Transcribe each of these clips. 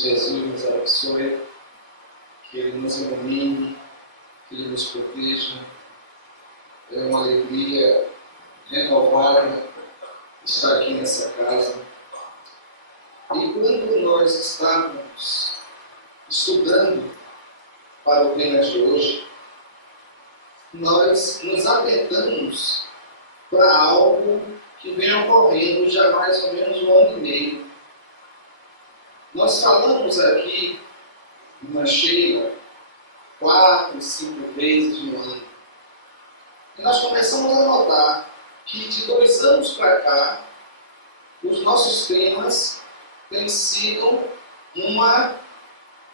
Jesus nos abençoe, que Ele nos ilumine, que Ele nos proteja. É uma alegria renovada estar aqui nessa casa. E quando nós estávamos estudando para o tema de hoje, nós nos atentamos para algo que vem ocorrendo já há mais ou menos 1 ano e meio. Nós falamos aqui na Sheila 4, 5 vezes no ano. E nós começamos a notar que de 2 anos para cá, os nossos temas têm sido uma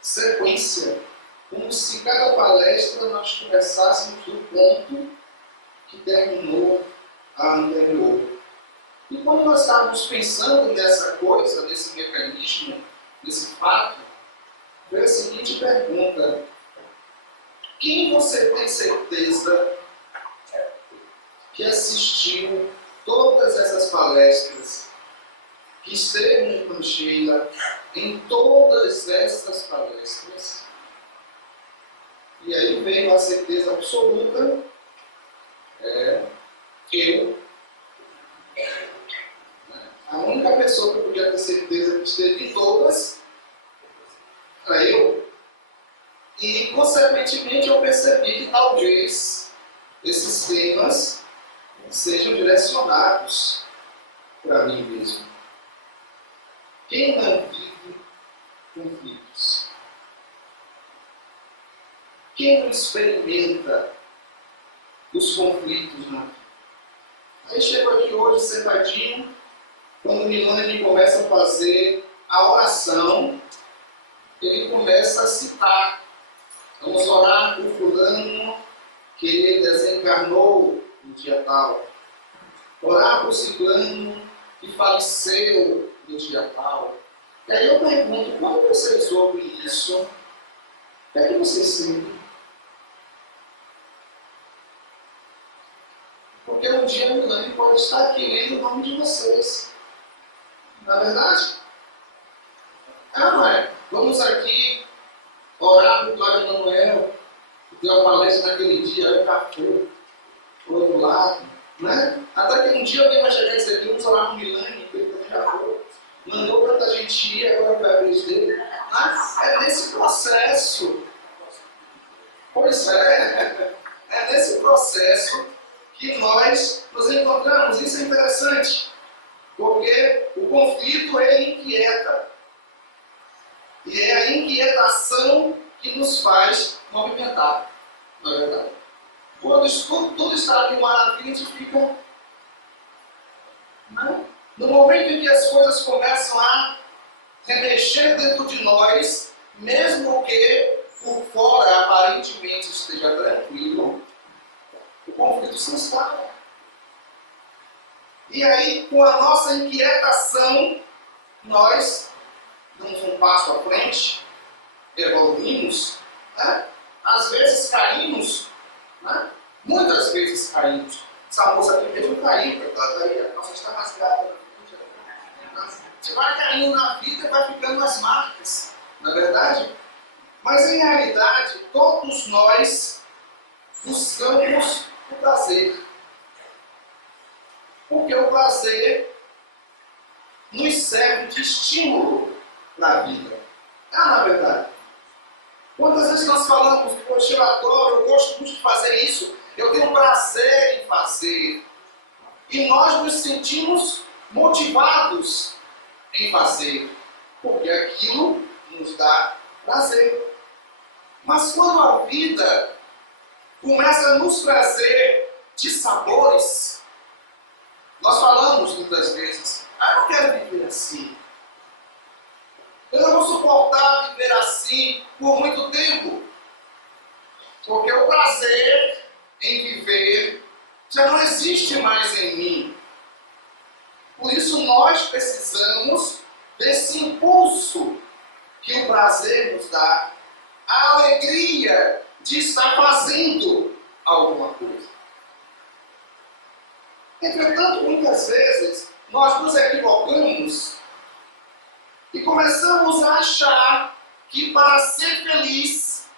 sequência, como se cada palestra nós conversássemos do ponto que terminou a anterior. E quando nós estávamos pensando nessa coisa, nesse mecanismo, nesse fato, veio a seguinte pergunta: quem você tem certeza que assistiu todas essas palestras, que esteve no Sheila, em todas essas palestras? E aí veio a certeza absoluta, eu. A única pessoa que eu podia ter certeza que esteve em todas era eu. E, consequentemente, eu percebi que talvez esses temas sejam direcionados para mim mesmo. Quem não vive conflitos? Quem não experimenta os conflitos na vida? Aí chego aqui hoje sentadinho, quando o Milani começa a fazer a oração, ele começa a citar: vamos orar por fulano que desencarnou no dia tal. Orar por ciclano que faleceu no dia tal. E aí eu pergunto, quando vocês ouvem isso, o que é que vocês sentem? Porque um dia o Milani pode estar aqui lendo o nome de vocês. Não é verdade? Não é? Vamos aqui orar por Cláudio Manuel, que deu a palestra naquele dia, aí capou do outro lado, né? Até que um dia alguém vai chegar e dizer aqui, vamos orar por Milani, que ele também já foi. Mandou tanta gente ir, agora vai a vez dele. Mas é nesse processo. Pois é nesse processo que nós nos encontramos. Isso é interessante, porque o conflito ele inquieta. E é a inquietação que nos faz movimentar, não é verdade? Quando tudo está ali maravilha, a gente fica... Não? No momento em que as coisas começam a remexer dentro de nós, mesmo que por fora aparentemente esteja tranquilo, o conflito se instala. E aí, com a nossa inquietação, nós damos um passo à frente, evoluímos, né? Às vezes caímos, né? Muitas vezes caímos. Essa moça aqui mesmo caiu, a nossa está rasgada. Você vai caindo na vida e vai ficando as marcas, não é verdade? Mas em realidade, todos nós buscamos o prazer. Porque o prazer nos serve de estímulo para a vida. Na verdade. Quantas vezes nós falamos, poxa, eu adoro, eu gosto muito de fazer isso, eu tenho prazer em fazer. E nós nos sentimos motivados em fazer, porque aquilo nos dá prazer. Mas quando a vida começa a nos trazer dissabores, nós falamos muitas vezes, eu não quero viver assim. Eu não vou suportar viver assim por muito tempo. Porque o prazer em viver já não existe mais em mim. Por isso nós precisamos desse impulso que o prazer nos dá, a alegria de estar fazendo alguma coisa. Entretanto, muitas vezes, nós nos equivocamos E começamos a achar que para ser feliz,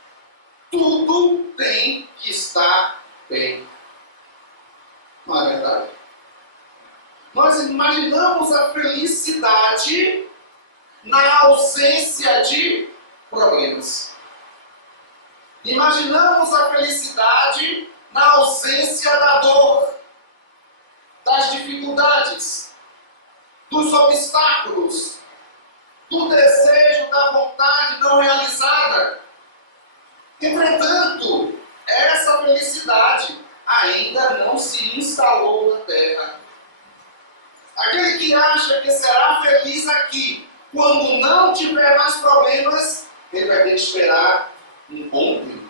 tudo tem que estar bem. Não é verdade? Nós imaginamos a felicidade na ausência de problemas. Imaginamos a felicidade na ausência da dor, das dificuldades, dos obstáculos, do desejo, da vontade não realizada. Entretanto, essa felicidade ainda não se instalou na Terra. Aquele que acha que será feliz aqui, quando não tiver mais problemas, ele vai ter que esperar um bom tempo.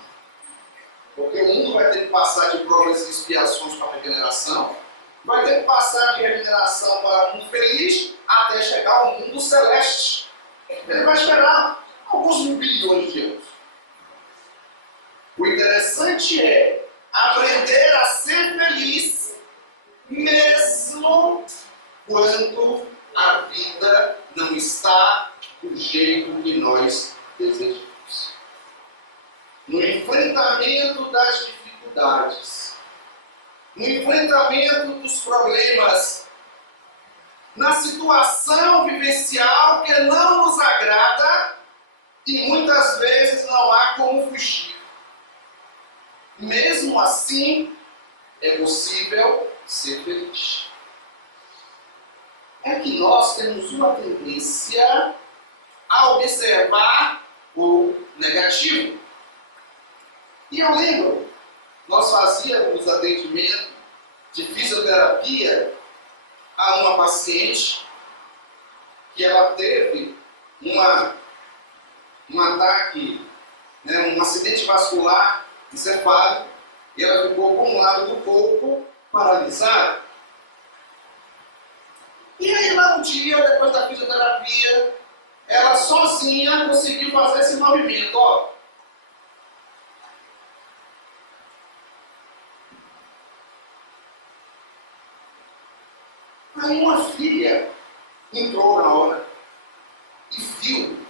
Porque o mundo vai ter que passar de provas e expiações para a regeneração, vai ter que passar de regeneração para um mundo feliz, até chegar ao mundo celeste. Ele vai esperar alguns bilhões de anos. O interessante é aprender a ser feliz, mesmo quando a vida não está do jeito que nós desejamos. No enfrentamento das dificuldades, no enfrentamento dos problemas, na situação vivencial que não nos agrada e muitas vezes não há como fugir. Mesmo assim, é possível ser feliz. É que nós temos uma tendência a observar o negativo. E eu lembro, nós fazíamos atendimento de fisioterapia a uma paciente que ela teve um ataque, um acidente vascular encefálico, e ela ficou com um lado do corpo paralisado. E aí lá um dia, depois da fisioterapia, ela sozinha conseguiu fazer esse movimento, ó. Aí uma filha entrou na hora e viu.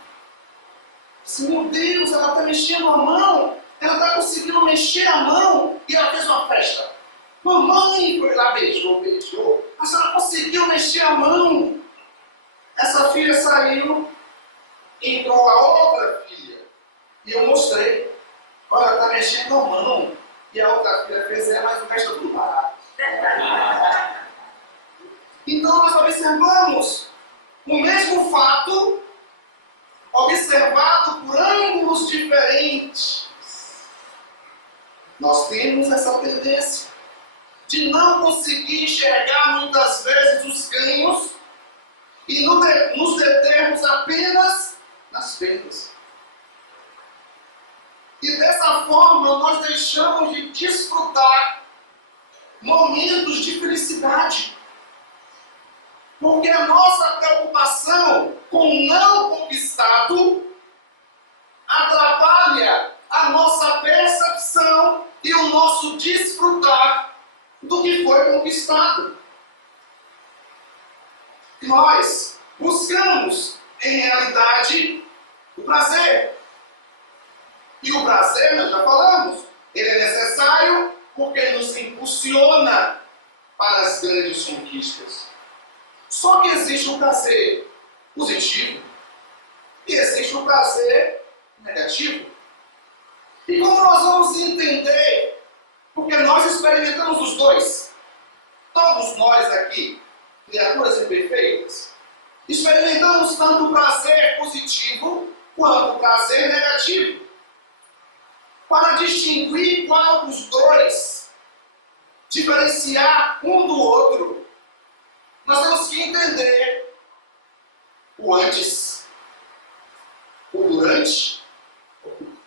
Disse, meu Deus, ela está mexendo a mão, ela está conseguindo mexer a mão, e ela fez uma festa. Mamãe foi lá, beijou, mas ela conseguiu mexer a mão. Essa filha saiu, entrou a outra filha, e eu mostrei. Olha, ela está mexendo a mão. E a outra filha fez, mas o resto é tudo barato. Então nós observamos o mesmo fato, observado por ângulos diferentes. Nós temos essa tendência de não conseguir enxergar muitas vezes os ganhos e nos determos apenas nas perdas. E dessa forma nós deixamos de desfrutar momentos de felicidade. Porque a nossa preocupação com o não conquistado atrapalha a nossa percepção e o nosso desfrutar do que foi conquistado. Nós buscamos, em realidade, o prazer. E o prazer, nós já falamos, ele é necessário porque nos impulsiona para as grandes conquistas. Só que existe um prazer positivo e existe um prazer negativo. E como nós vamos entender? Porque nós experimentamos os dois. Todos nós aqui, criaturas imperfeitas, experimentamos tanto o prazer positivo quanto o prazer negativo. Para distinguir qual dos dois, diferenciar um do outro, nós temos que entender o antes, o durante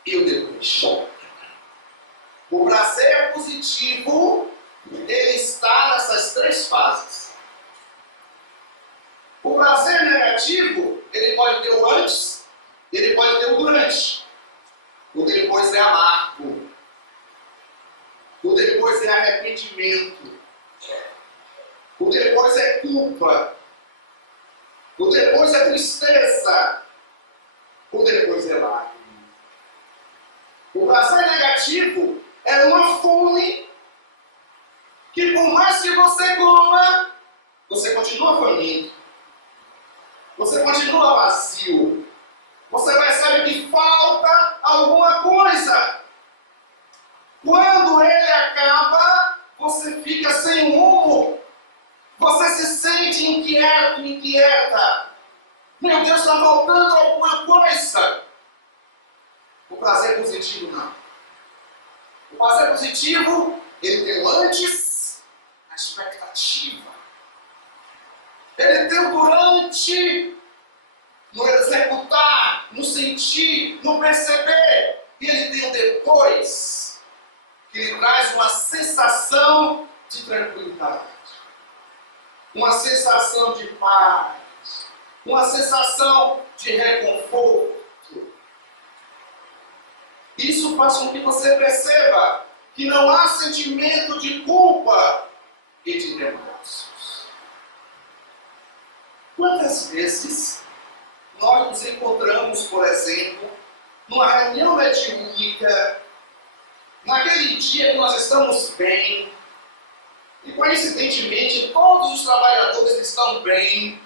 e o depois. O prazer positivo, ele está nessas três fases. O prazer negativo, ele pode ter o antes, ele pode ter o durante. O depois é amargo. O depois é arrependimento. O depois é culpa. O depois é tristeza. O depois é lágrima. O prazer negativo é uma fome que, por mais que você coma, você continua faminto. Você continua vazio. Você percebe que falta alguma coisa. Quando ele acaba, você fica sem rumo. Você se sente inquieto, inquieta. Meu Deus, está faltando alguma coisa. O prazer positivo não. O prazer positivo, ele tem antes a expectativa. Ele tem o durante, no executar, no sentir, no perceber. E ele tem o depois, que lhe traz uma sensação de tranquilidade. Uma sensação de paz. Uma sensação de reconforto. Isso faz com que você perceba que não há sentimento de culpa e de remorsos. Quantas vezes nós nos encontramos, por exemplo, numa reunião mediúnica, naquele dia que nós estamos bem, e coincidentemente todos os trabalhadores estão bem,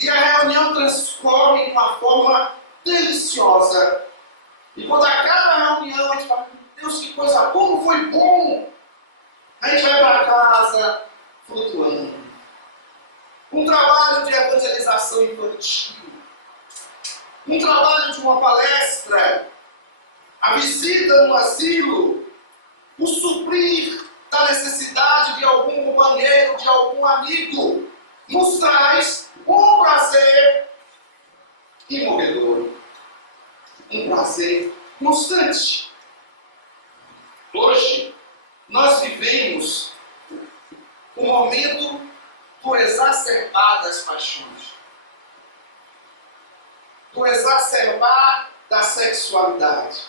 e a reunião transcorre de uma forma deliciosa. E quando acaba a reunião, a gente fala, meu Deus, que coisa boa, como foi bom! A gente vai para casa flutuando. Um trabalho de evangelização infantil. Um trabalho de uma palestra. A visita no asilo. O suprir da necessidade de algum companheiro, de algum amigo. Nos traz um prazer imorredor. Um prazer constante. Hoje, nós vivemos um momento do exacerbar das paixões, do exacerbar da sexualidade,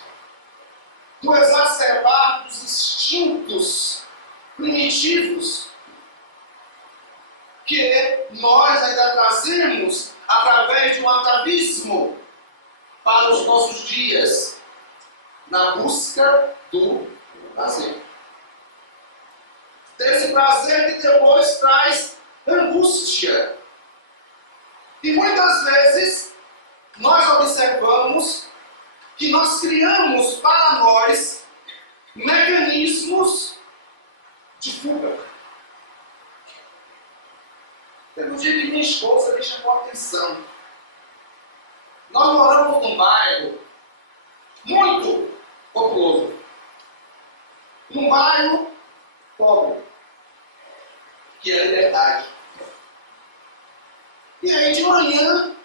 do exacerbar dos instintos primitivos que nós ainda trazemos através de um atavismo para os nossos dias, na busca do prazer. Desse prazer que depois traz angústia. E muitas vezes nós observamos que nós criamos para nós mecanismos de fuga. Teve um dia que minha esposa me chamou a atenção. Nós moramos num bairro muito populoso. Num bairro pobre, que é a Liberdade. E aí de manhã,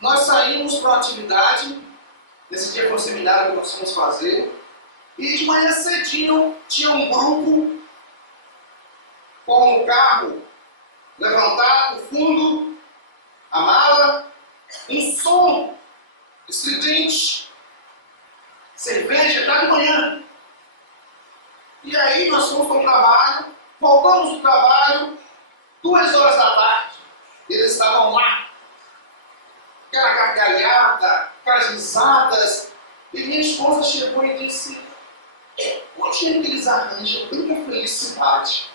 nós saímos para uma atividade, nesse dia foi um seminário que nós fomos fazer, e de manhã cedinho tinha um grupo com um carro levantado, no fundo, a mala, um som estridente, cerveja, já de manhã. E aí nós fomos para o trabalho, voltamos do trabalho, 2 horas da tarde, eles estavam lá, aquela gargalhada, aquelas risadas, e minha esposa chegou e disse, onde é que eles arranjam tanta felicidade?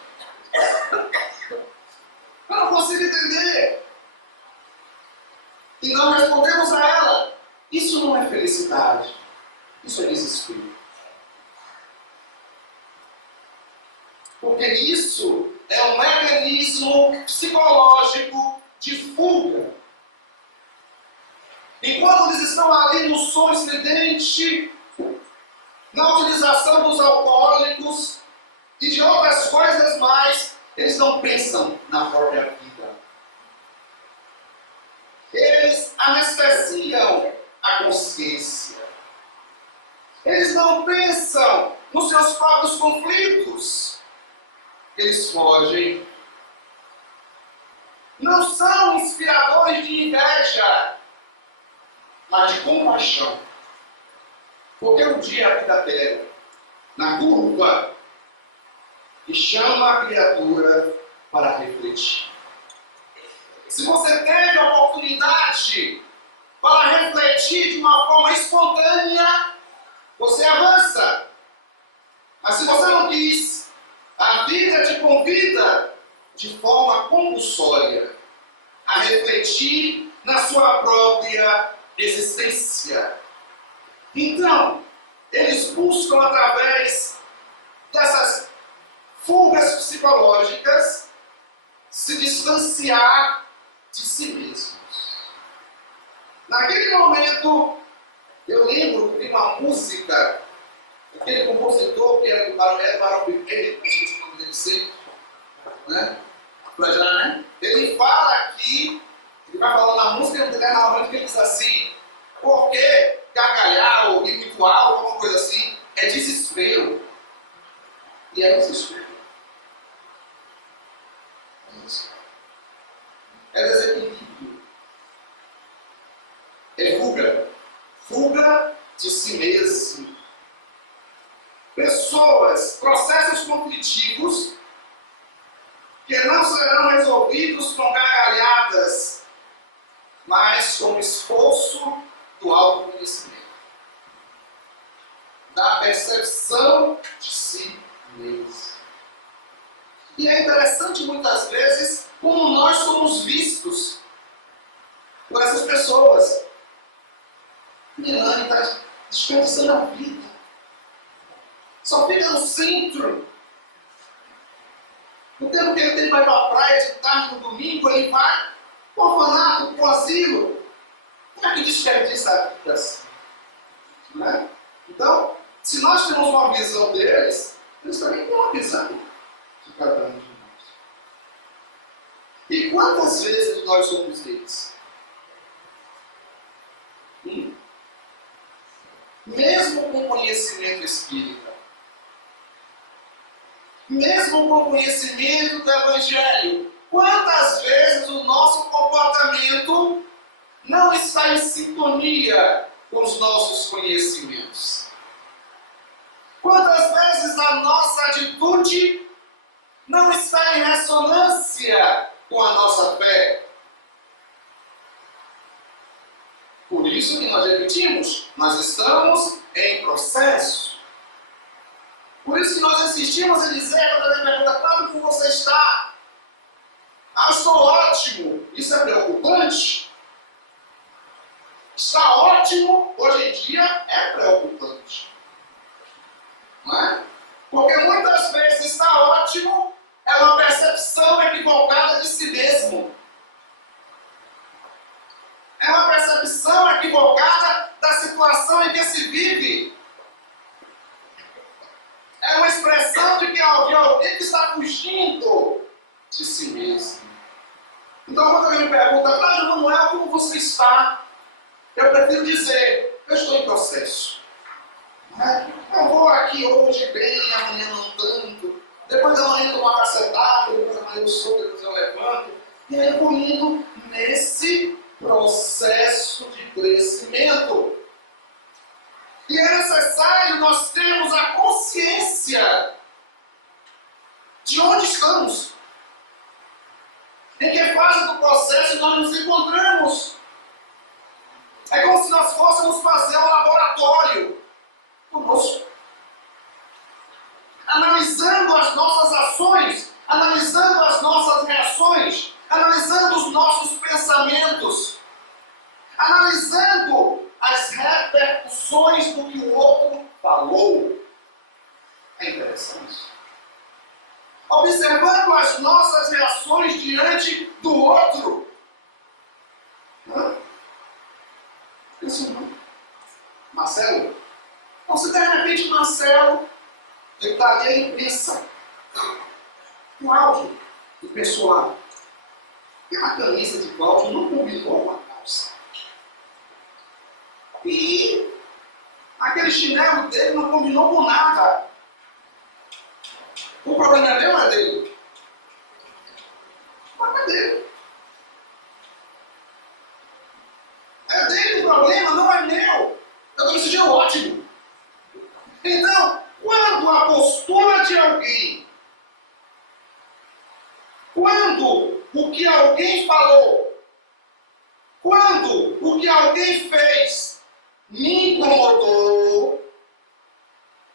Eu não consigo entender. E nós respondemos a ela, isso não é felicidade, isso é desespero. Porque isso é um mecanismo psicológico de fuga. Enquanto eles estão ali no som estridente, na utilização dos alcoólicos e de outras coisas mais, eles não pensam na própria vida. Eles anestesiam a consciência. Eles não pensam nos seus próprios conflitos. Eles fogem. Não são inspiradores de inveja, mas de compaixão. Porque um dia a vida pega na curva e chama a criatura para refletir. Se você teve a oportunidade oportunidade para refletir de uma forma espontânea, você avança. Mas se você não quis, a vida te convida de forma compulsória a refletir na sua própria existência. Então, eles buscam através dessas fugas psicológicas se distanciar de si mesmos. Naquele momento, eu lembro de uma música, aquele compositor que era do Barão Vermelho, não sei se o nome dele sempre, né? Ele fala aqui, ele vai falando na música, normalmente ele diz assim, porque gargalhar ou rir muito alto, alguma coisa assim, é desespero. E é desespero. É desequilíbrio. É fuga. Fuga de si mesmo. Pessoas, processos conflitivos que não serão resolvidos com gargalhadas, mas com o esforço do autoconhecimento, da percepção de si mesmo. E é interessante muitas vezes como nós somos vistos por essas pessoas. Milani está desperdiçando a vida. Só fica no centro. No tempo que ele tem para ir para a praia de tarde no domingo, ele vai para o orfanato, para o asilo. Como é que desperdiça a vida assim? Né? Então, se nós temos uma visão deles, eles também têm uma visão de cada um de nós. E quantas vezes nós somos eles? Mesmo com conhecimento espírita, mesmo com conhecimento do Evangelho, quantas vezes o nosso comportamento não está em sintonia com os nossos conhecimentos? Quantas vezes a nossa atitude não está em ressonância com a nossa fé? Por isso que nós repetimos, nós estamos em processo. Por isso que nós insistimos em dizer, quando ele pergunta, como você está? Ah, estou ótimo. Isso é preocupante? Está ótimo, hoje em dia, é preocupante. Não é? Porque muitas vezes está ótimo é uma percepção equivocada de si mesmo. É uma percepção equivocada da situação em que se vive. É uma expressão de que alguém que está fugindo de si mesmo. Então, quando alguém me pergunta, Padre Manuel, como você está? Eu prefiro dizer, eu estou em processo. Eu vou aqui hoje bem, amanhã não tanto. Depois da manhã eu dou uma cacetada, depois da manhã eu sou, depois eu levanto. E aí eu vou indo nesse processo de crescimento. E é necessário nós termos a consciência de onde estamos. Em que fase do processo nós nos encontramos. É como se nós fôssemos fazer um laboratório conosco. Analisando as nossas ações, analisando as nossas reações, analisando os nossos pensamentos, analisando as repercussões do que o outro falou. É interessante. Observando as nossas reações diante do outro. Isso não. Marcelo? Então, se de repente Marcelo, ele está ali, ele pensa. O áudio do pessoal. E a camisa de Cláudio não combinou com a calça. E aquele chinelo dele não combinou com nada. O problema é meu ou é dele? O problema é dele. É dele o problema, não é meu. Eu estou me sentindo ótimo. Então, quando a postura de alguém, quando o que alguém falou Quando o que alguém fez me incomodou,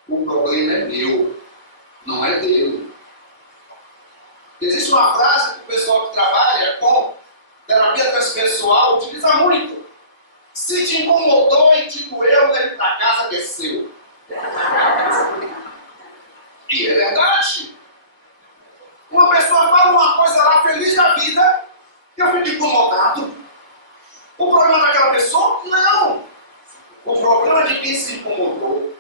o problema é meu, não é dele. Existe uma frase que o pessoal que trabalha com terapia transpessoal utiliza muito. Se te incomodou e te doeu, leve para casa que é seu. E é verdade. Uma pessoa fala uma coisa lá, feliz da vida, e eu fico incomodado. O problema daquela pessoa? Não. O problema é de quem se incomodou.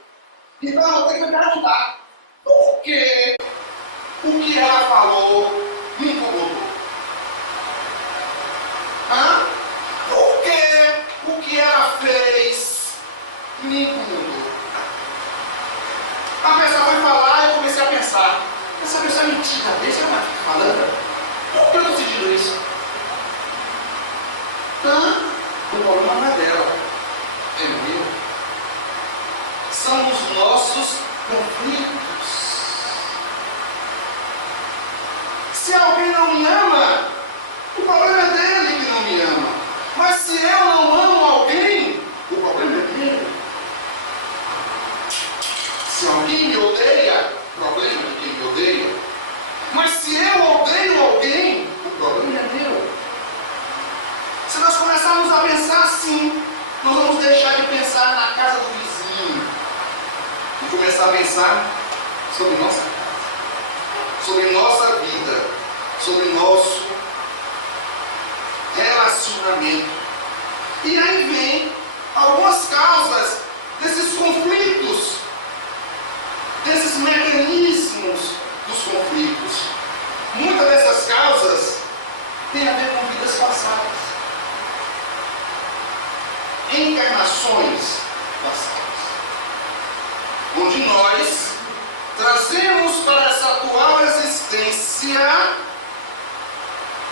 Então eu vou ter que me perguntar, por que o que ela falou me incomodou? Por que o que ela fez me incomodou? A pessoa foi falar e eu comecei a pensar, essa pessoa é mentira, deixa ela ficar falando. Por que eu estou sentindo isso? O problema não é dela, é meu. São os nossos conflitos. Se alguém não me ama, o problema é dele que não me ama. Mas se eu não amo alguém, o problema é dele. Se alguém me odeia, o problema é de quem me odeia. Mas se eu odeio alguém, o problema é meu. Se nós começarmos a pensar assim, nós vamos deixar de pensar na casa do vizinho e começar a pensar sobre nossa casa, sobre nossa vida, sobre nosso relacionamento. E aí vem algumas causas desses conflitos, desses mecanismos dos conflitos. Muitas dessas causas têm a ver com vidas passadas, encarnações passadas, onde nós trazemos para essa atual existência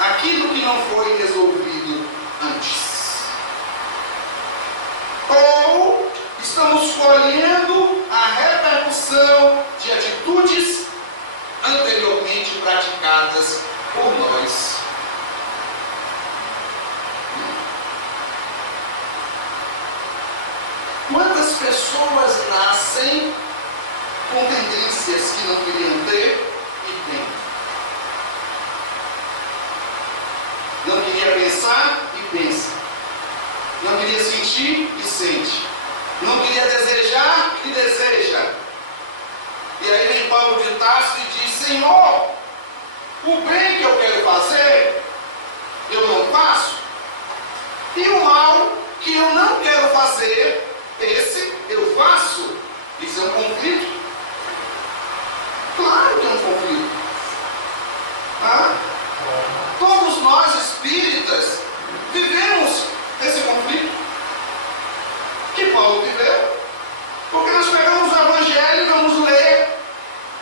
aquilo que não foi resolvido antes. Ou estamos colhendo a repercussão de atitudes anteriormente praticadas por nós. Quantas pessoas nascem com tendências que não queriam ter e têm? Não queria pensar e pensa. Não queria sentir e sente. Não queria desejar e deseja. E aí vem Paulo de Tarso e diz: Senhor, o bem que eu quero fazer, eu não faço. E o mal que eu não quero fazer, esse eu faço. Isso é um conflito? Claro que é um conflito. Todos nós espíritas vivemos esse conflito que Paulo viveu. Porque nós pegamos o Evangelho e vamos ler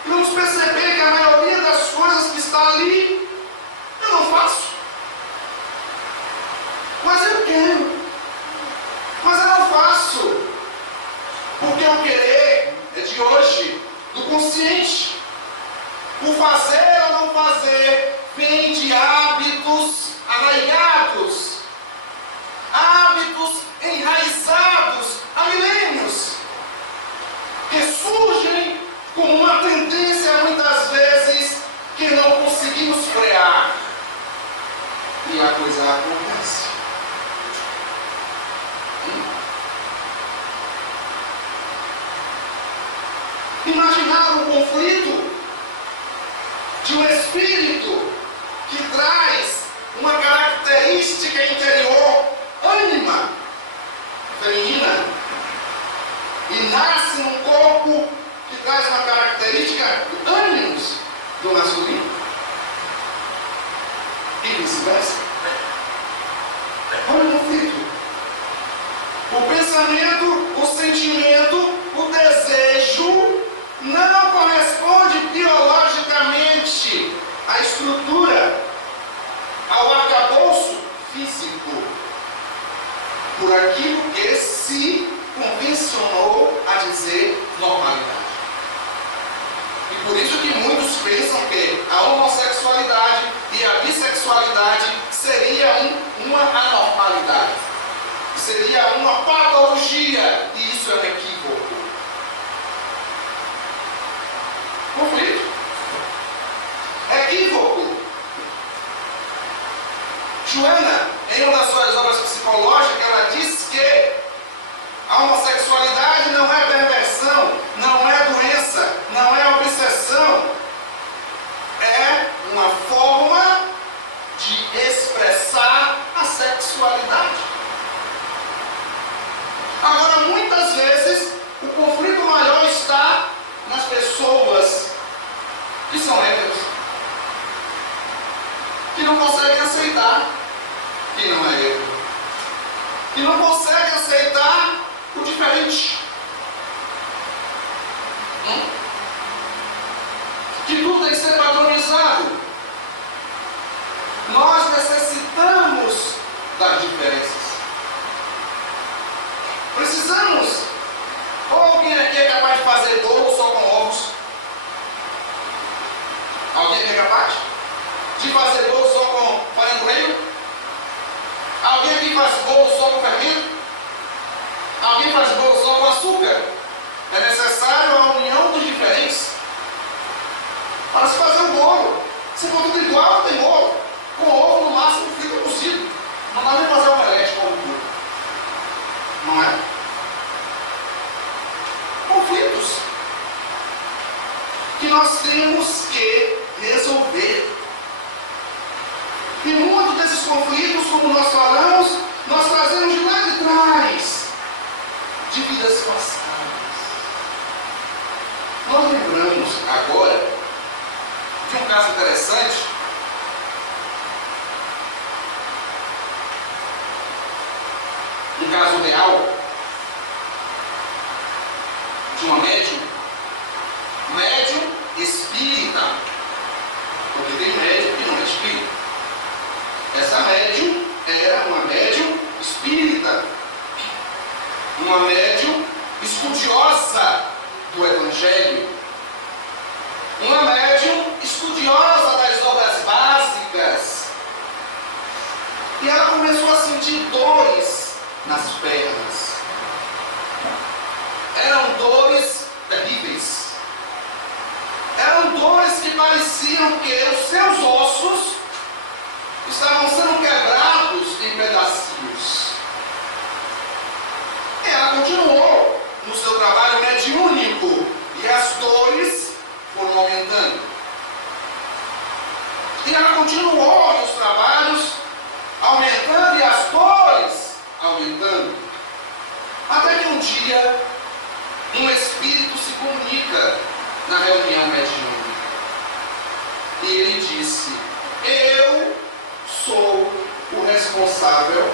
e vamos perceber que a maioria das coisas que está ali eu não faço. Mas eu quero. Mas eu não faço. Porque o querer é de hoje, do consciente. O fazer ou não fazer vem de hábitos arraigados, hábitos enraizados há milênios, que surgem com uma tendência muitas vezes que não conseguimos frear. E a coisa acontece. Imaginar um conflito de um espírito que traz uma característica interior, ânima feminina, e nasce num corpo que traz uma característica, ânimos do masculino, e vice-versa. Olha o conflito. O pensamento, o sentimento, o desejo não corresponde biologicamente à estrutura, ao arcabouço físico, por aquilo que se convencionou a dizer normalidade. E por isso que muitos pensam que a homossexualidade e a bissexualidade seria uma anormalidade. uma patologia, e isso é um equívoco. Conflito. Equívoco. Joana, em uma das suas obras psicológicas, ela diz que a homossexualidade não é perversão, não é doença, não é obsessão. É uma forma de expressar a sexualidade. Agora, muitas vezes, o conflito maior está nas pessoas que são héteros, que não conseguem aceitar que não é hétero, que não conseguem aceitar o diferente, que tudo tem que ser padronizado. Nós necessitamos das diferenças. Precisamos. Ou alguém aqui é capaz de fazer bolo só com ovos? Alguém aqui é capaz de fazer bolo só com farinha do reino? Alguém aqui faz bolo só com fermento? Alguém faz bolo só com açúcar? É necessário a união dos diferentes para se fazer um bolo. Se for tudo igual, não tem bolo. Com ovo, no máximo, fica cozido. Não dá nem fazer omelete com tudo. Não é? Conflitos que nós temos que resolver. E muitos desses conflitos, como nós falamos, nós trazemos de lá de trás, de vidas passadas. Nós lembramos agora de um caso interessante, um caso real, de uma médium espírita, porque tem médium que não é espírita. Essa médium era uma médium espírita, uma médium estudiosa do Evangelho, uma médium estudiosa das obras básicas. E ela começou a sentir dores nas pernas. Eram dores terríveis. Eram dores que pareciam que os seus ossos estavam sendo quebrados em pedacinhos. E ela continuou no seu trabalho mediúnico e as dores foram aumentando. E ela continuou nos trabalhos aumentando e as dores aumentando. Até que um dia um espírito se comunica na reunião mediúnica. E ele disse: eu sou o responsável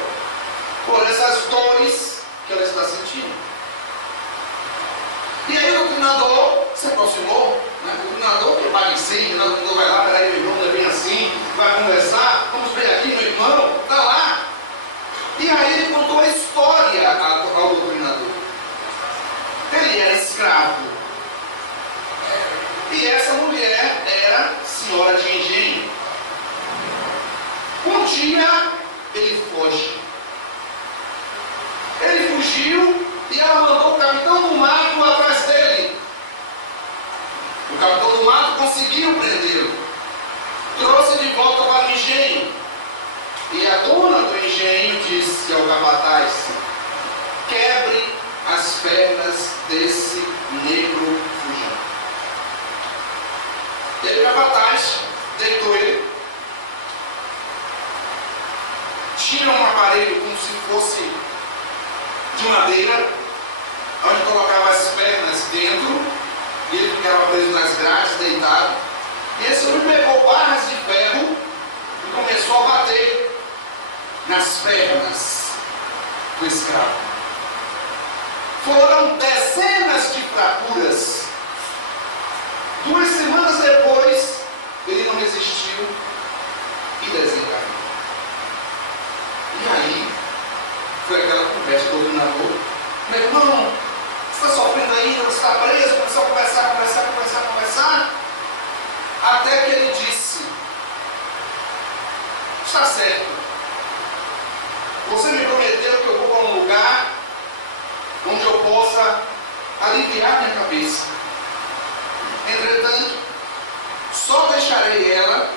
por essas dores que ela está sentindo. E aí o doutrinador se aproximou, né? O doutrinador que paga incêndio, o doutrinador vai lá, peraí, meu irmão, não é bem assim, vai conversar, vamos ver aqui, meu irmão, está lá. E aí ele contou a história ao doutrinador. Ele era escravo. E essa mulher era senhora de engenho. Um dia ele foge. Ele fugiu e ela mandou o capitão do mato atrás dele. O capitão do mato conseguiu prendê-lo. Trouxe de volta para o engenho. E a dona do engenho disse ao capataz: quebre as pernas desse negro fujão. E o capataz deitou ele. Tinha um aparelho como se fosse de madeira, onde colocava as pernas dentro, e ele ficava preso nas grades, deitado. E esse homem pegou barras de ferro e começou a bater nas pernas do escravo. Foram dezenas de fraturas. 2 semanas depois, ele não resistiu e desencarnou. E aí, foi aquela conversa do doutrinador: meu irmão, você está sofrendo ainda, você está preso? Começou a conversar. Até que ele disse: está certo, Você me prometeu que eu vou para um lugar onde eu possa aliviar minha cabeça. Entretanto, só deixarei ela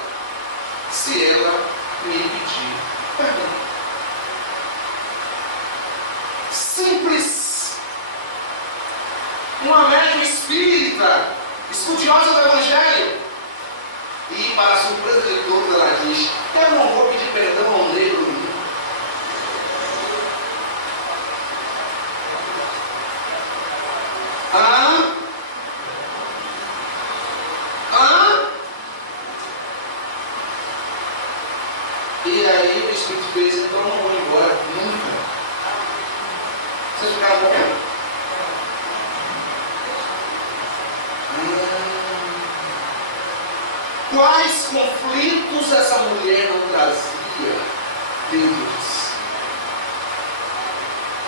se ela me pedir perdão. Simples. Uma médium espírita, estudiosa do Evangelho. E, para a surpresa de todos, ela diz: eu não vou pedir perdão ao negro nenhum. E aí o Espírito fez: então eu não vou embora nunca. Vocês ficaram bom? Quais conflitos essa mulher não trazia dentro de si?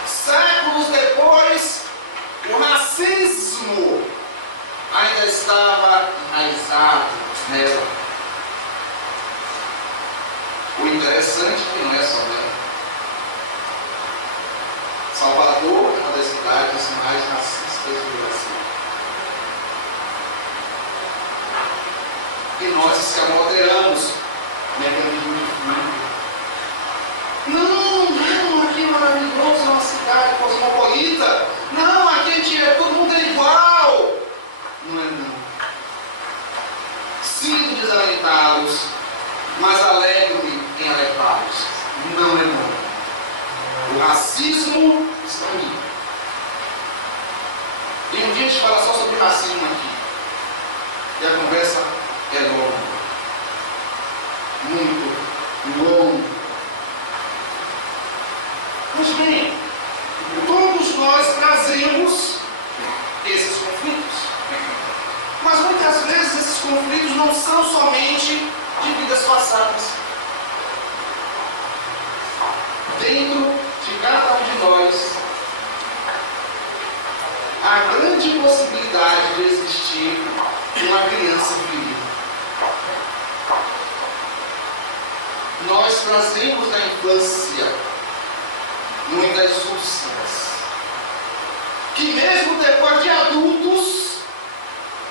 Séculos depois, o racismo ainda estava enraizado nela. O interessante é que não é só ela. Salvador é uma das cidades mais racistas do Brasil. E nós se amoderamos, mecanismo de fundo. Não, aqui é maravilhoso, é uma cidade cosmopolita. Não, aqui todo mundo é igual. Não é não. Sinto desalentá-los, mas alegro-me em alertá-los. Não é não. O racismo está aí. E um dia a gente fala só sobre racismo aqui. E a conversa é longa. Muito longa. Mas bem, todos nós trazemos esses conflitos. Mas muitas vezes esses conflitos não são somente de vidas passadas. Dentro de cada um de nós, há grande possibilidade de existir uma criança ferida. Nós trazemos da infância muitas úlceras, que mesmo depois de adultos,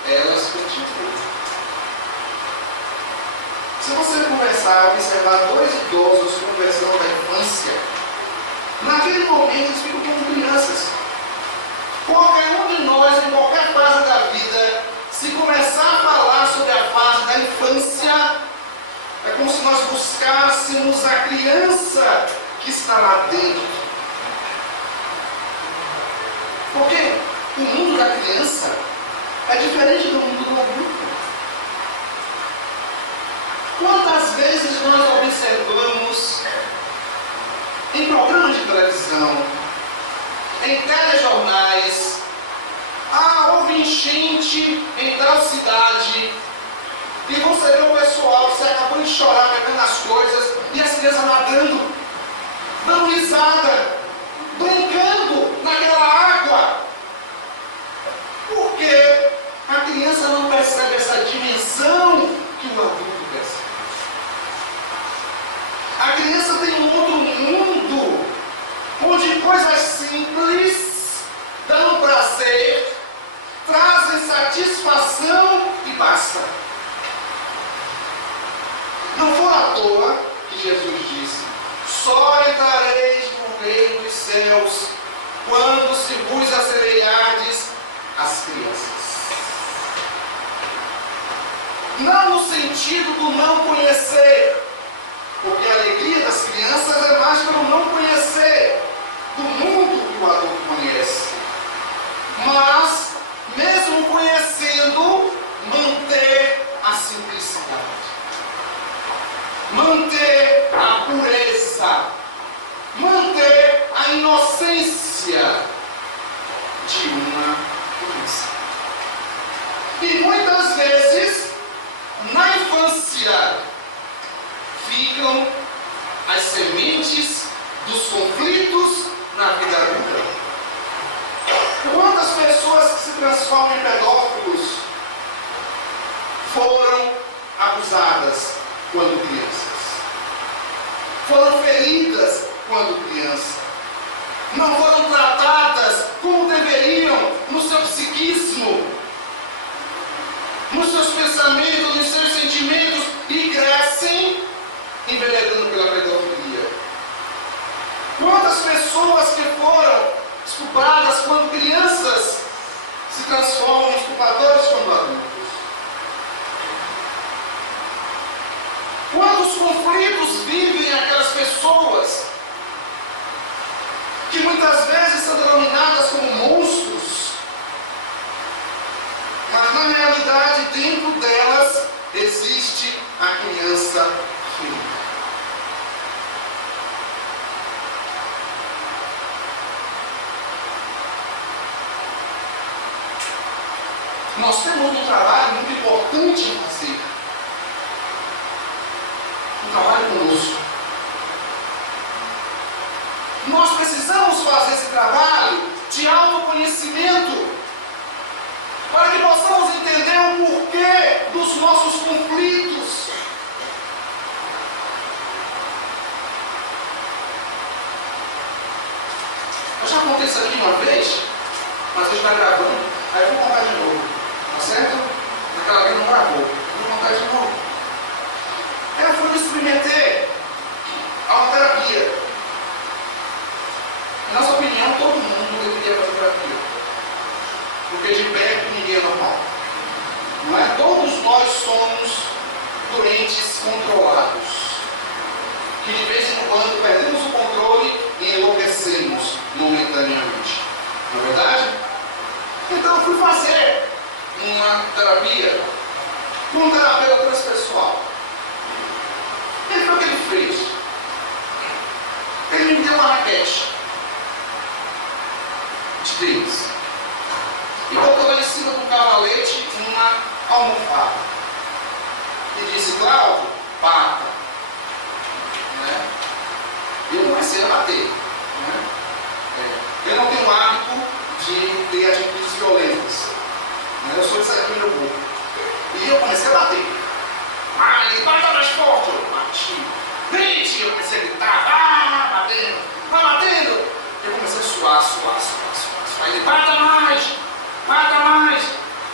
elas continuam. Se você conversar, observar dois idosos conversando da infância, naquele momento eles ficam como crianças. Qualquer um de nós, em qualquer fase da vida, se começar a falar sobre a fase da infância, é como se nós buscássemos a criança que está lá dentro. Porque o mundo da criança é diferente do mundo do adulto. Quantas vezes nós observamos em programas de televisão, em telejornais, houve enchente em tal cidade, e você vê o pessoal, você acabou de chorar, pegando as coisas, e as crianças nadando, dando risada, brincando naquela água. Porque a criança não percebe essa dimensão que o adulto percebe. A criança tem um outro mundo, onde coisas simples dão prazer, trazem satisfação e basta. Não foi à toa que Jesus disse: só entrareis no reino dos céus quando se vos assemelhardes às crianças. Não no sentido do não conhecer, porque a alegria das crianças é mais pelo não conhecer do mundo que o adulto conhece. Mas, mesmo conhecendo, manter a simplicidade, manter a pureza, manter a inocência de uma criança. E muitas vezes, na infância, ficam as sementes dos conflitos na vida adulta. Quantas pessoas que se transformam em pedófilos foram abusadas quando crianças? Foram feridas quando criança. Não foram tratadas como deveriam no seu psiquismo, nos seus pensamentos, nos seus sentimentos, e crescem enveredando pela pedofilia. Quantas pessoas que foram estupradas quando crianças se transformam em estupradores quando adultos? Quantos conflitos vivem aquelas pessoas que muitas vezes são denominadas como monstros, mas na realidade dentro delas existe a criança ferida. Nós temos um trabalho muito importante a fazer. Um trabalho conosco. Nós precisamos fazer esse trabalho de autoconhecimento para que possamos entender o porquê dos nossos conflitos. Eu já contei isso aqui uma vez, mas eu está gravando, aí eu vou contar de novo, tá certo? Naquela vez não gravou, eu vou contar de novo. Eu fui me submeter a uma terapia. Na nossa opinião, todo mundo deveria fazer terapia. Porque de perto ninguém é normal. Não é? Todos nós somos doentes controlados. Que de vez em quando perdemos o controle e enlouquecemos momentaneamente. Não é verdade? Então eu fui fazer uma terapia com um terapeuta transpessoal. Ele foi o que ele fez. Ele me deu uma raquete de tênis e botou lá em cima do cavalete uma almofada e disse: Cláudio, bata. Né? E eu comecei a bater. Né? Eu não tenho hábito de ter atitudes violentas. Né? Eu sou de sair no corpo. E eu comecei a bater. Ele bata mais forte, eu bati. Grite, eu comecei a gritar, batendo, vai batendo. Eu comecei a suar. Aí ele, bata mais.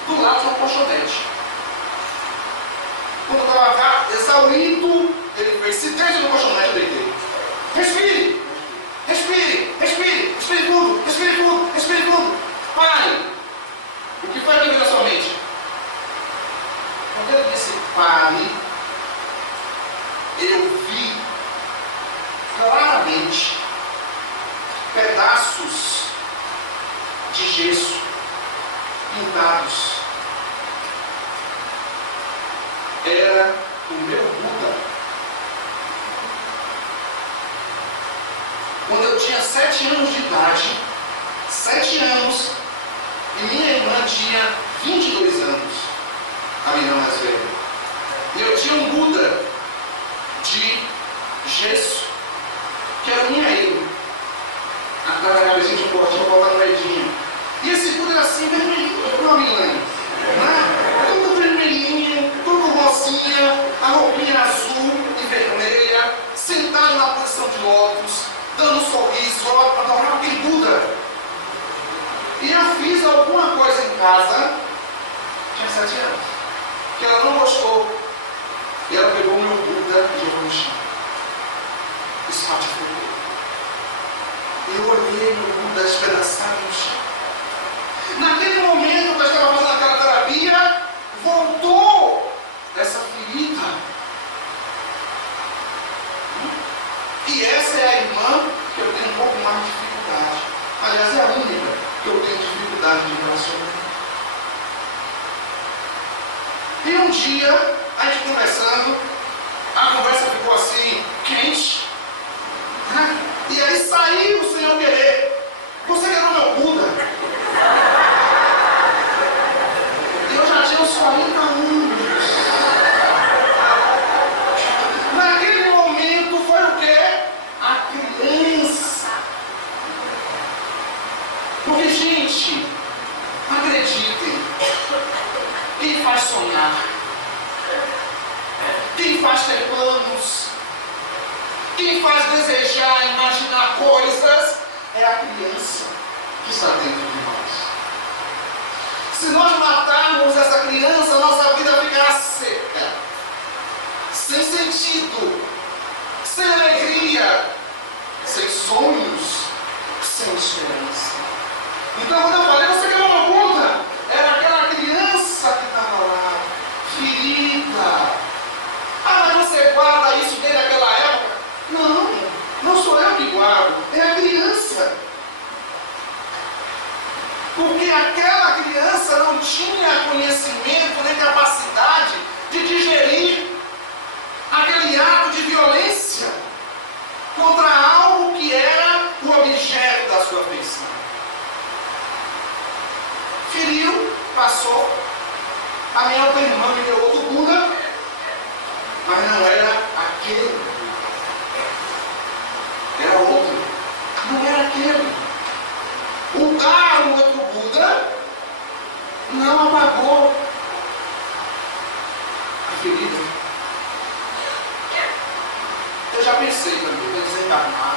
Do lado de um colchonete. Quando eu estava exaurido, ele fez: se deita no colchonete, eu deitei. Respire tudo. Pare. O que foi que veio na sua mente? Quando ele disse pare, eu vi claramente pedaços de gesso pintados. Era o meu Buda. Quando eu tinha 7 anos de idade, 7 anos, e minha irmã tinha 22 anos, a minha irmã mais velha. E eu tinha um Buda de gesso, que era minha eu. Atrás da cabecinha de um cortinho, botar no medinho. E esse Buda era assim, vermelhinho, uma milândia. Né? Tudo vermelhinho, tudo rosinha, a roupinha azul e vermelha, sentado na posição de lótus, dando um sorriso, adorava aquele Buda. E eu fiz alguma coisa em casa, tinha 7 anos, que ela não gostou. E ela pegou o meu Buda e jogou no chão. Espatifou. Eu olhei meu Buda despedaçado no chão. Naquele momento que eu estava fazendo aquela terapia, voltou essa ferida. E essa é a irmã que eu tenho um pouco mais de dificuldade. Aliás, é a única que eu tenho dificuldade de relacionamento. E um dia, a gente conversando, a conversa ficou assim, quente. Né? E aí saiu o Senhor querer. Você quer o meu Buda? Eu já tinha uns 40 anos. Naquele momento foi o quê? A criança. Porque, gente, acreditem, quem faz sonhar, quem faz ter planos, quem faz desejar, imaginar coisas, é a criança que está dentro de nós. Se nós matarmos essa criança, nossa vida ficará seca, sem sentido, sem alegria, sem sonhos, sem esperança. Então, quando eu falei, você quer uma pergunta? Era aquela criança que estava lá, ferida. Ah, mas você guarda isso desde aquela época? Não, não sou eu que guardo, é a criança. Porque aquela criança não tinha conhecimento nem capacidade de digerir aquele ato de violência contra algo que era o objeto da sua afeição. Feriu, passou. A minha outra irmã me deu outro Buda, mas não era aquele. Era outro. Não era aquele. O carro, outro Buda, não apagou a ferida. Eu já pensei também, vou desencarnar.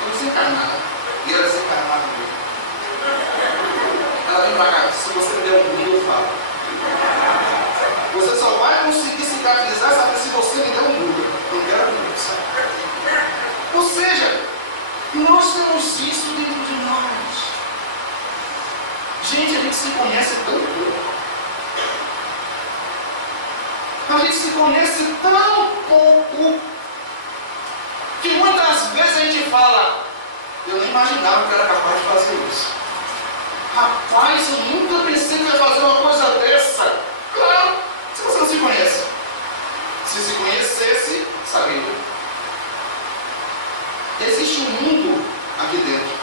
Vou desencarnar. E ela desencarnar também. Ela vem pra cá, se você me der um murro, eu falo. Você só vai conseguir cicatrizar, sabe, se você me der um murro. Eu não quero isso. Ou seja, nós temos isso dentro de nós. Gente, a gente se conhece tão pouco. A gente se conhece tão pouco que muitas vezes a gente fala, eu nem imaginava que eu era capaz de fazer isso. Rapaz, eu nunca pensei que ia fazer uma coisa dessa. Claro, se você não se conhece. Se conhecesse, saberia. Existe um mundo aqui dentro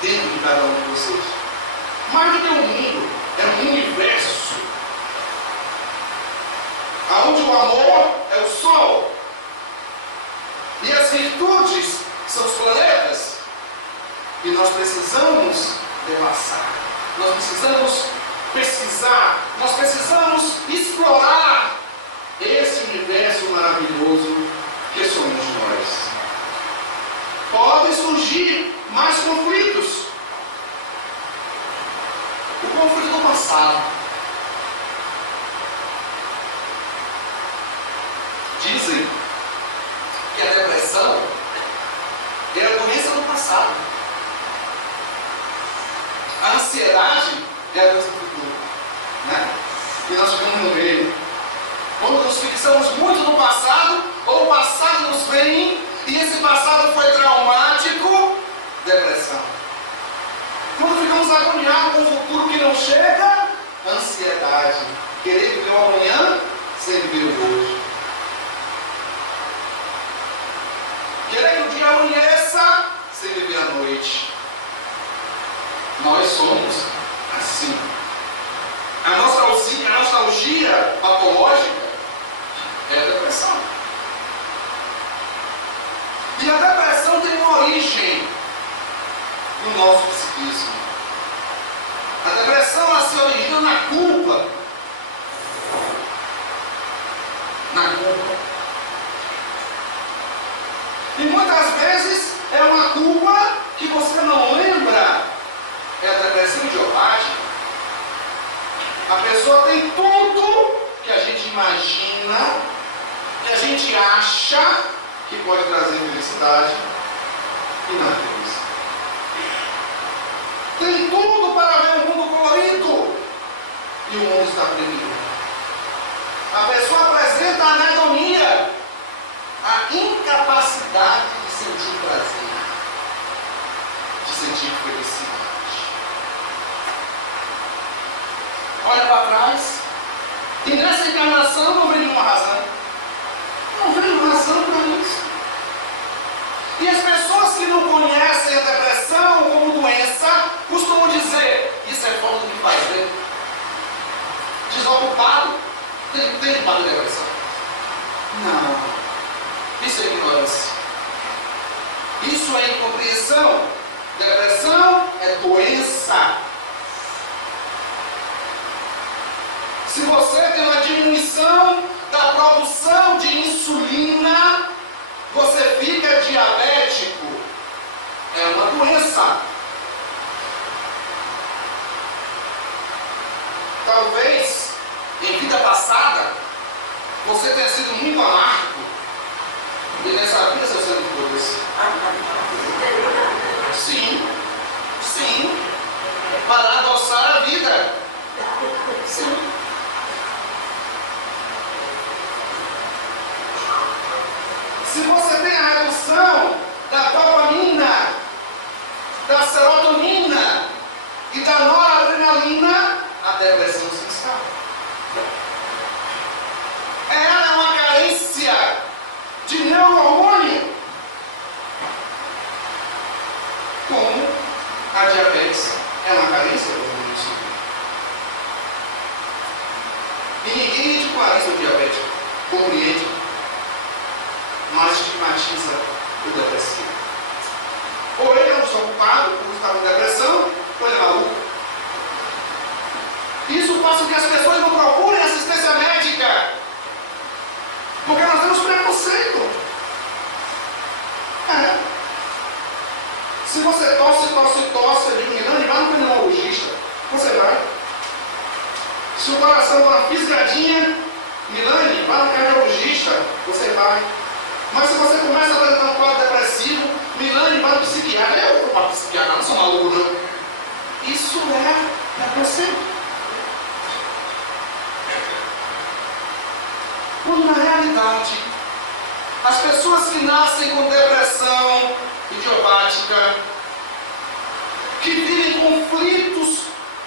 de cada um de vocês. Mais do que um mundo, é um universo, onde o amor é o sol e as virtudes são os planetas, e nós precisamos devassar, nós precisamos pesquisar, nós precisamos explorar esse universo maravilhoso que somos nós. Podem surgir mais conflitos. O conflito do passado. Dizem que a depressão é a doença do passado. A ansiedade é a doença do futuro. Né? E nós ficamos no meio. Quando nos fixamos muito no passado, ou o passado nos vem, e esse passado foi traumático, depressão. Quando ficamos agoniados com o futuro que não chega, ansiedade. Querer viver o amanhã sem viver o hoje. Querer que o dia amanheça sem viver a noite. Nós somos assim. A nostalgia patológica é a depressão. E a depressão tem uma origem no nosso psiquismo. A depressão ela se origina na culpa. Na culpa. E muitas vezes é uma culpa que você não lembra. É a depressão idiopática. A pessoa tem tudo que a gente imagina, que a gente acha que pode trazer felicidade e não é feliz. Tem tudo para ver o mundo colorido e o mundo está preto. A pessoa apresenta a anedonia, a incapacidade de sentir prazer, de sentir felicidade. Olha para trás, e nessa encarnação não veio nenhuma razão. Não veio razão para isso. E as pessoas que não conhecem a depressão como doença, costumam dizer, isso é falta do que fazer. Desocupado, tem mal de depressão. Não, isso é ignorância. Isso é incompreensão. Depressão é doença. Se você tem uma diminuição da produção de insulina, você fica diabético. doença. Talvez, em vida passada, você tenha sido muito amargo e nessa vida está sendo doce. Sim, sim, para adoçar a vida. Sim. Se você tem a redução da dopamina, da serotonina e da noradrenalina, a depressão se instala. Ela é uma carência de neurohormônio, como a diabetes é uma carência do hormônio insulina. E ninguém ridiculariza o diabético, compreende, mas estigmatiza o depressivo. Ou ele é um desocupado, por estar com depressão, ou ele é maluco. Isso faz com que as pessoas não procurem assistência médica, porque nós temos preconceito. Se você tosse de Milani, vai no pneumologista. Você vai. Se o coração dá uma fisgadinha, Milani, vai no cardiologista. Você vai. Mas se você começa a apresentar um quadro depressivo, Milani, vai no psiquiatra. Eu vou para o psiquiatra, não sou maluco não. Isso é preconceito. Quando na realidade, as pessoas que nascem com depressão idiopática, que vivem conflitos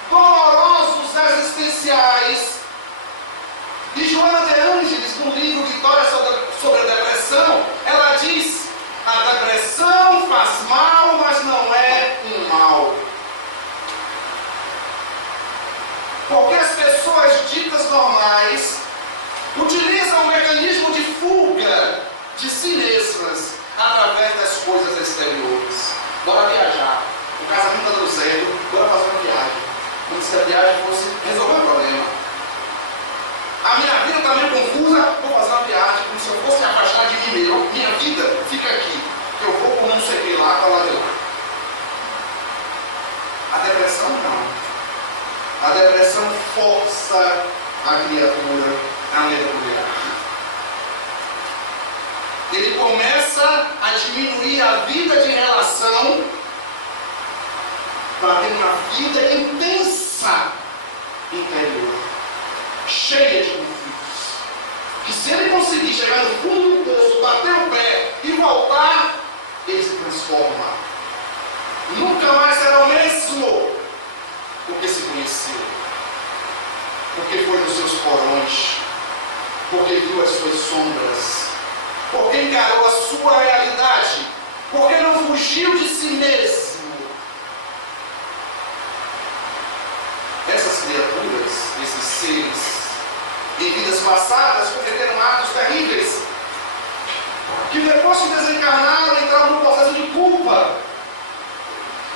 dolorosos existenciais, e Joana de Ângeles, no livro Vitória sobre a Depressão, ela diz: a depressão faz mal, mas não é um mal. Porque as pessoas ditas normais utilizam o mecanismo de fuga de si mesmas através das coisas exteriores. Bora viajar. O casamento está dando certo, bora fazer uma viagem. Como se a viagem fosse resolver o problema. A minha vida está meio confusa, vou fazer uma viagem, como se eu fosse me afastar de mim mesmo. Minha vida fica aqui. Eu vou com não sei o que lá, para lá de lá. A depressão não. A depressão força a criatura a mergulhar. Ele começa a diminuir a vida de relação para ter uma vida intensa interior, cheia de conflitos. Que se ele conseguir chegar no fundo do poço, bater o pé e voltar, ele se transforma. Nunca mais será o mesmo, porque se conheceu, porque foi nos seus porões, porque viu as suas sombras, porque encarou a sua realidade, porque não fugiu de si mesmo. Essas criaturas, esses seres, em vidas passadas cometeram atos terríveis, que depois que desencarnaram entraram no processo de culpa,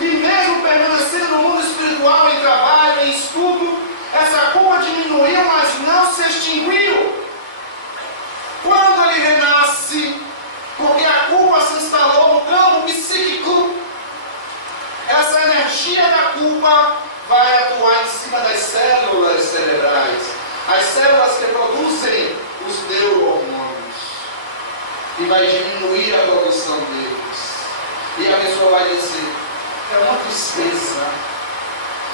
e mesmo permanecendo no mundo espiritual, em trabalho, em estudo, essa culpa diminuiu, mas não se extinguiu. Quando ele renasce, porque a culpa se instalou no campo psíquico, essa energia da culpa vai atuar em cima das células cerebrais, as células que produzem os neurohormônios, e vai diminuir a produção deles. E a pessoa vai dizer: é uma tristeza,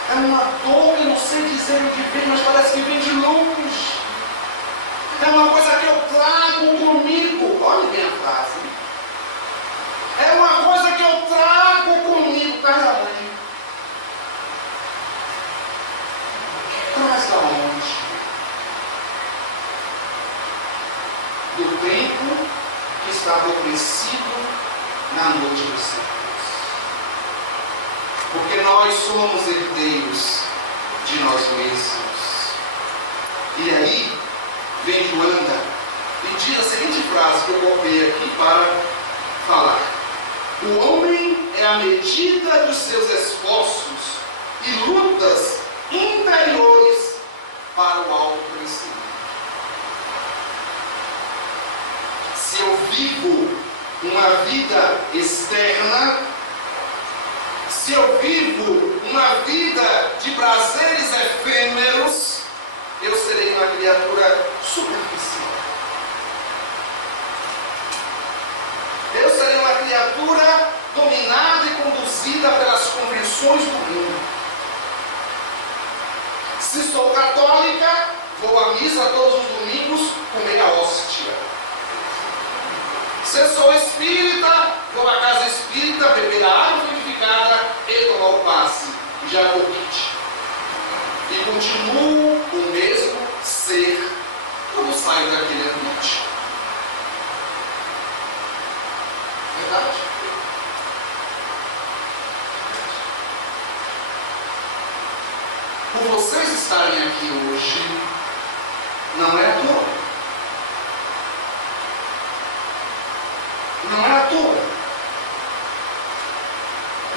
é uma dor que eu não sei dizer onde vem, mas parece que vem de longe. É uma coisa que eu trago comigo. Olha bem a frase. É uma coisa que eu trago comigo. Traz da onde? Traz da onde? Do tempo que está adormecido na noite dos séculos. Porque nós somos herdeiros de nós mesmos. E aí vem Joana e diz a seguinte frase que eu coloquei aqui para falar: o homem é a medida dos seus esforços e lutas interiores para o autoconhecimento. Se eu vivo uma vida externa, Se eu vivo uma vida de prazeres efêmeros, eu serei uma criatura superficial. Eu serei uma criatura dominada e conduzida pelas convenções do mundo. Se sou católica, vou à missa todos os domingos comer a hóstia. Se sou espírita, vou à casa espírita beber a água vivificada e tomar o passe, Jacobite. E continuo o mesmo ser quando saio daquele ambiente. Verdade? Por vocês estarem aqui hoje, não é à toa. Não é à toa.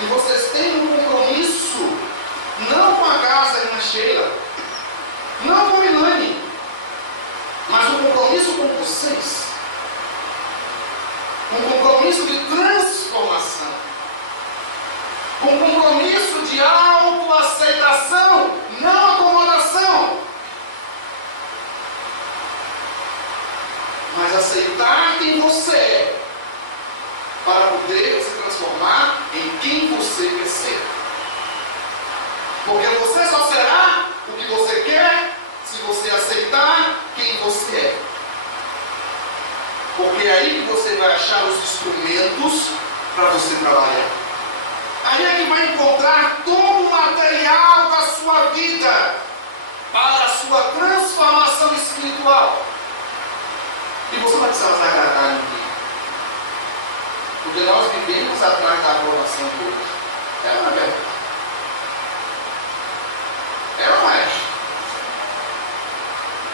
E vocês têm um compromisso, não com a casa e na Sheila, não com a Milane, mas um compromisso com vocês. Um compromisso de transformação. Um compromisso de autoaceitação, não acomodação. Mas aceitar quem você é, para poder se transformar em quem você quer ser. Porque você só será o que você quer se você aceitar quem você é. Porque é aí que você vai achar os instrumentos para você trabalhar. Aí é que vai encontrar todo o material da sua vida para a sua transformação espiritual. E você vai precisar agradar ninguém. Porque nós vivemos atrás da aprovação do outro. É uma verdade. É ou não é?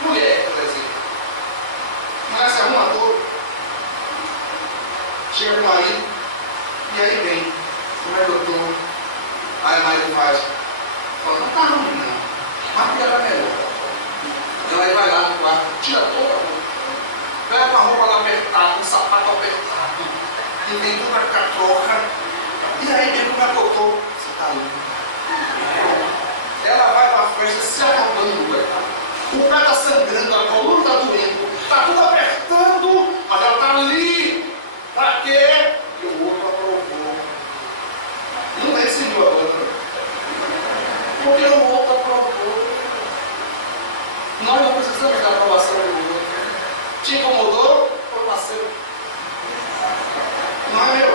Mulher, por exemplo. Mulher se arruma toda. Chega com o marido. E aí vem. Como é que eu estou? Aí o marido faz. Fala, não está ruim não. Mas porque era melhor. Então aí vai lá no quarto. Tira toda a roupa. Pega uma roupa lá apertada, um sapato apertado. E vem tudo para ficar troca. E aí vem como é que eu estou? Você está limpo. Ela vai para a festa se acabando, coitada. O pé está sangrando, a coluna está doendo, está tudo apertando, mas ela está ali. Para quê? Porque o outro aprovou. Não decidiu a outra. Porque o outro aprovou. Nós não precisamos da aprovação do outro. Te incomodou? Foi parceiro. Não é meu.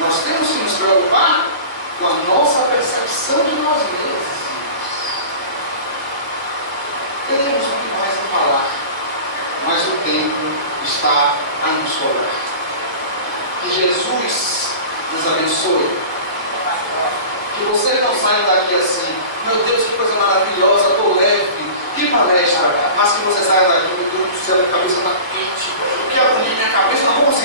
Nós temos que nos preocupar com a nossa percepção de nós mesmos. Teremos o que mais a falar, mas o tempo está a nos cobrar. Que Jesus nos abençoe. Que vocês não saiam daqui assim, meu Deus, que coisa maravilhosa, estou leve, que palestra, mas que você saia daqui, meu Deus do céu, minha cabeça está quente, que agonia, minha cabeça, não vou conseguir